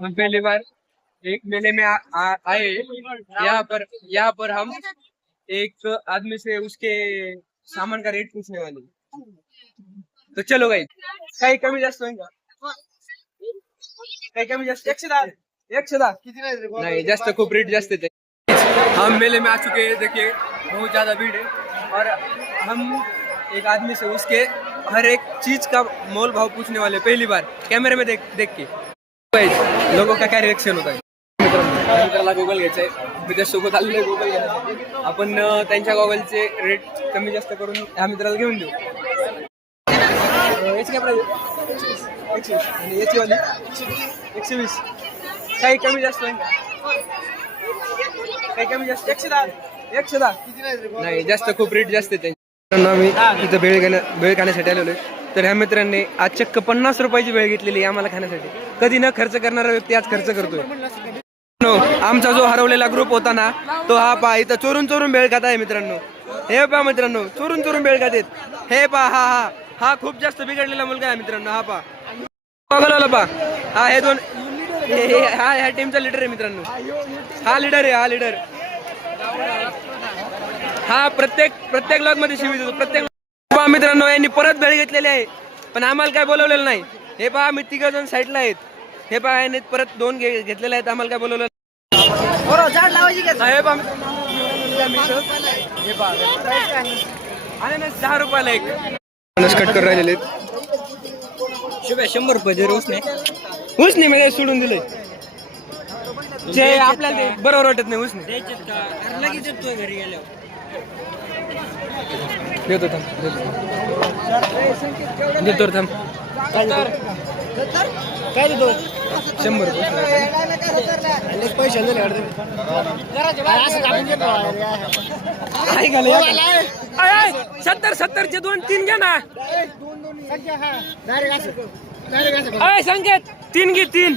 हम पहली बार एक मेले में आए। यहाँ पर हम एक आदमी से उसके सामान का रेट पूछने वाले। तो चलो भाई, काही कमी जास्त होईल का? काही कमी जास्त 110 नहीं, जास्त खूप रेट जास्त है। हम मेले में आ चुके हैं, देखिए बहुत ज्यादा भीड़ है और हम एक आदमी से उसके हर एक चीज का मोल भाव पूछने वाले पहली बार कैमरे में देख के। लोगों का काय रिएक्शन होत आहे? मित्राला गॉगल घ्यायचा आहे, त्याच्यासोबत आलेले गॉगल घ्यायचे आपण त्यांच्या गॉगलचे रेट कमी जास्त करून ह्या मित्राला घेऊन देऊ। याची काय प्राइस? 120 आणि याची वाली 120। काही कमी जास्त होईल का? काही कमी जास्त 110 नाही, जास्त खूप रेट जास्त आहे त्यांची। आम्ही तिथं भेळ खाण्यासाठी आलेलो आहे, तर ह्या मित्रांनी आज चक्क 50 रुपयाची भेळ घेतलेली आहे आम्हाला खाण्यासाठी। कधी न खर्च करणारा व्यक्ती आज खर्च करतोय। आमचा जो हरवलेला ग्रुप होता ना, तो हा पहा इथं चोरून चोरून भेळ खात आहे मित्रांनो। हे पहा मित्रांनो, चोरून चोरून भेळ खातात। हे पहा, हा खूप जास्त बिघडलेला मुलगा आहे मित्रांनो। हा पहा, पहा हा, हे दोन हा ह्या टीमचा लीडर आहे मित्रांनो। हा लीडर आहे, हा लीडर। हा प्रत्येक लॉग मध्ये शिवी देतो प्रत्येक। पहा मित्रांनो, यांनी परत भेळ घेतलेली आहे पण आम्हाला काय बोलवलेलं नाही। हे पहा, मी 3 जण साईडला आहेत। हे पहा, यांनी परत 2 घेतलेले आहेत, आम्हाला काय बोलवलं। हे पहा, अननस 10 रुपयाला एक। अननस कट करून राहिलेले शिवाय 100 रुपये दे उसने मी सोडून दिले। जे आपल्याला ते बरोबर वाटत नाही उसने देतो थांब काय देतो 100 रुपये पैसे 70 चे 2-3 घ्या ना। संकेत 3 घे 3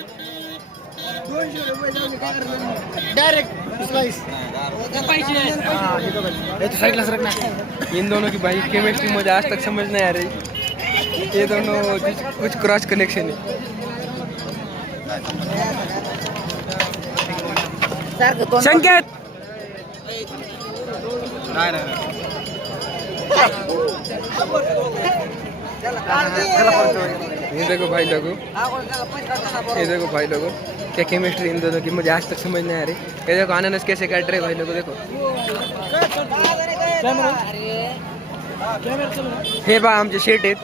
इन दोनों की भाई केमिस्ट्री मुझे आज तक समझ नहीं आ रही। ये दोनों कुछ क्रॉस कनेक्शन है। संकेत ये देखो भाई लोगों, क्या केमिस्ट्री इन दोनों की मुझे आज तक समझ नहीं आ रही। ये देखो अनानस कैसे काट रहे भाई लोगों, देखो। हे बा आमचे शेट आहेत,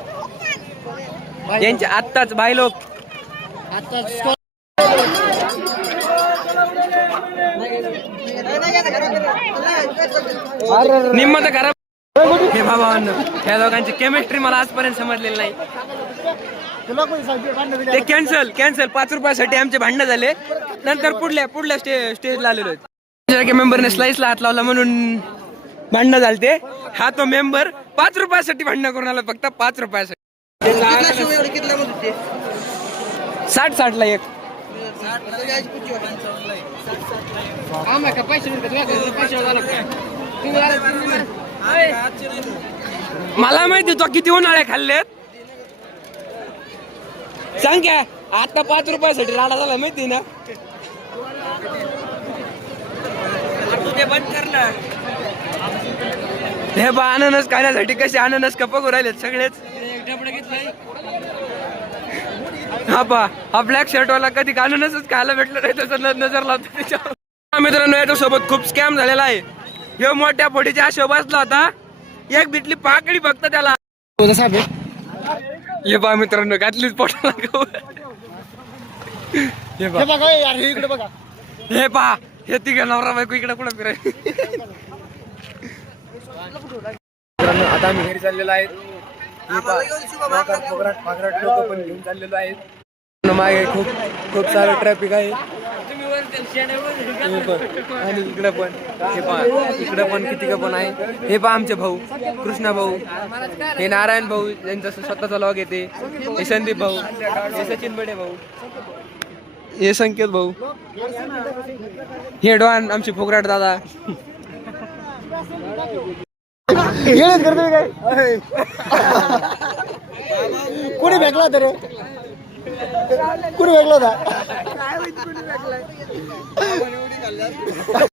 यांचे आत्ताच भाई लोक निम्म तर खराब। हे बाबा, ह्या दोघांची केमिस्ट्री मला आजपर्यंत समजलेली नाही। ते कॅन्सल 5 रुपयासाठी आमचे भांडणं झाले। नंतर पुढल्या स्टेजला आलेलो आहेत। मेंबरने स्लाइसला हात लावला म्हणून भांडणं झालते। हा तो मेंबर 5 रुपयासाठी भांडणं करून आला, फक्त 5 रुपयासाठी। 60 ला एक। मला माहिती तो किती उन्हाळे खाल्लेत। सांग क्या आता 5 रुपयासाठी राडा झाला माहिती ना। ते बंद कर ना। हे बा अननस खाण्यासाठी कसे अननस का बघू राहिलेत सगळेच। हा पा, हा ब्लॅक शर्ट वाला कधी अननसच खायला भेटलं नाही तसं नजर लावतो त्याच्यावर। मित्रांनो, याच्या सोबत खूप स्कॅम झालेला आहे। हे मोठ्या फोडीच्या आशा बसला होता, एक भेटली पाकडी फक्त त्याला। हे बा मित्रांनो, घातलीच पोटाला। हे बघा यार, हे इकडे बघा। हे पहा, हे तिघ नवरा बायको इकडे कुठं फिराय। मित्रांनो, आता आम्ही घरी चाललेलो आहे। लोक पण घेऊन चाललेलो आहे। मागे खूप सारं ट्रॅफिक आहे आणि इकडे पण हे पहा, इकडे पण किती का पण आहे। हे पहा आमचे भाऊ कृष्णा भाऊ, हे नारायण भाऊ यांचा स्वतःचा लॉग येते, हे संदीप भाऊ, हे सचिन बडे भाऊ, हे संकेत भाऊ, हे डॉन आमचे फोगराट दादा। कोणी भेटला तर कोणी भेटला होता माहिती कोणी टाकलाय.